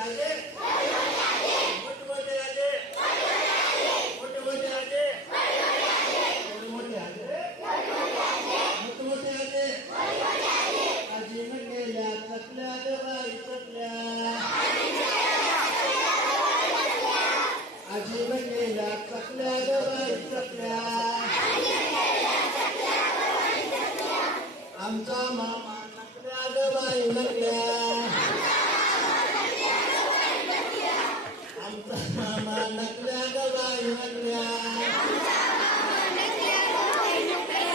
आजे मोठे मोठे आजे मोठे मोठे आजे मोठे मोठे आजे मोठे मोठे आजे आजी म्हणलेल्या चकल्या ग बाई चकल्या आजी म्हणलेल्या चकल्या ग बाई चकल्या आमचा मामा नकल्या ग बाई नकल्या आमचा मामा नकल्या ग बाई नकल्या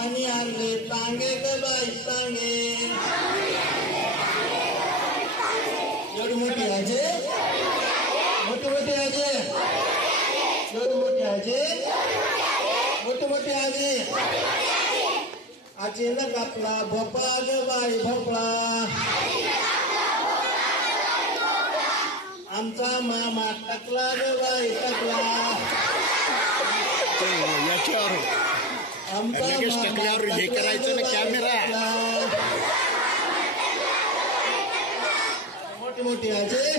ग बाई वांगे आजीनं बाई वांगे मामाने आणले तांगे ग बाई तांगे. एवढी मोठी आजे मोठी मोठी आजे एवढी मोठी आजे मोठी मोठी आजे न कापला भोपळा ग बाई भोपळा. आमचा मामा टकला ग बाई टकला. याच्यावर. लगेच टाकल्यावर हे करायचं ना कॅमेरा. मोठी मोठी आजे.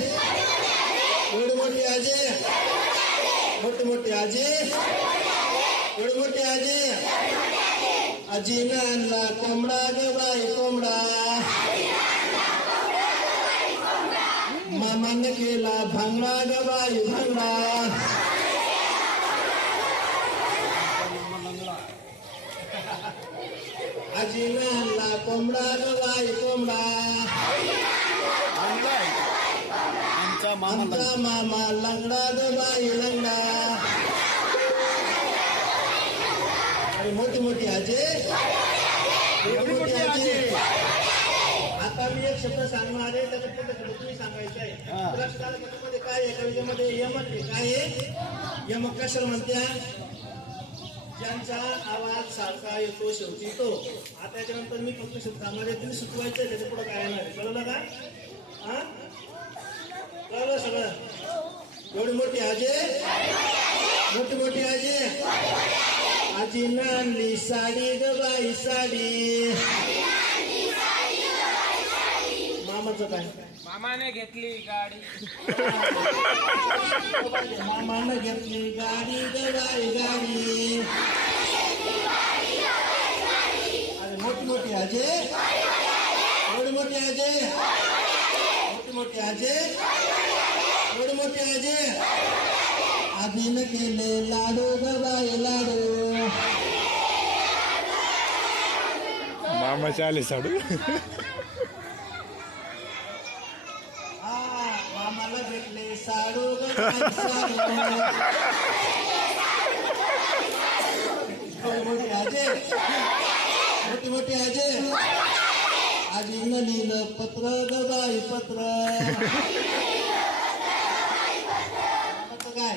एवढी मोठी आजे. मोठी मोठी आजे. एवढी मोठी आजे. आजीनं आणला कोंबडा ग बाई कोंबडा. मामानं केला भांगडा ग बाई भांगडा. आजीनं आणला कोंबडा ग बाई कोंबडा आहे. आमचा मामा आमचा मामा लंगडा ग बाई लंगडा. आणि मोठी मोठी आजे. एवढी मोठी आजी. आता मी एक शब्द सांगणार आहे त्याच्या पुढे तुम्ही सांगायचं आहे. हा. काय आहे? कवितेमध्ये यम आहे. काय आहे? यम कशाला म्हणत्या? ज्यांचा आवाज सारखा येतो शेवटी तो आता त्याच्यानंतर मी फक्त शब्द तुम्ही सुचवायचं त्याच्या पुढे काय येणार कळलं का? हा? कळलं सगळं? एवढी मोठी आजे? मोठी मोठी आजे? आजी आणली साडी ग बाई साडी. मामाचं काय? मामाने घेतली गाडी. मामानं घेतली गाडी ग बाई गाडी. अरे मोठी मोठी आजे. एवढी मोठी आजे. मोठी मोठी आजे. एवढी मोठी आजे. आजीनं केले लाडू ग बाई लाडू. मामाचे आले साडू. साडू मोठी आजे. मोठी मोठी आजे. लिहिलं पत्र ग बाई पत्र. पत्र काय?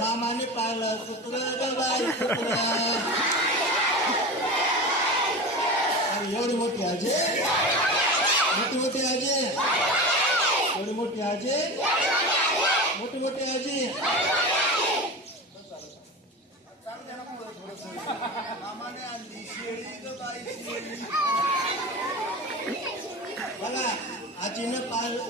मामाने पाळलं कुत्र ग बाई कुत्र अरे एवढी मोठी आजे मोठी मोठी आजे एवढी मोठी आजे मोठी मोठी आजी बघा आजीनं पाळ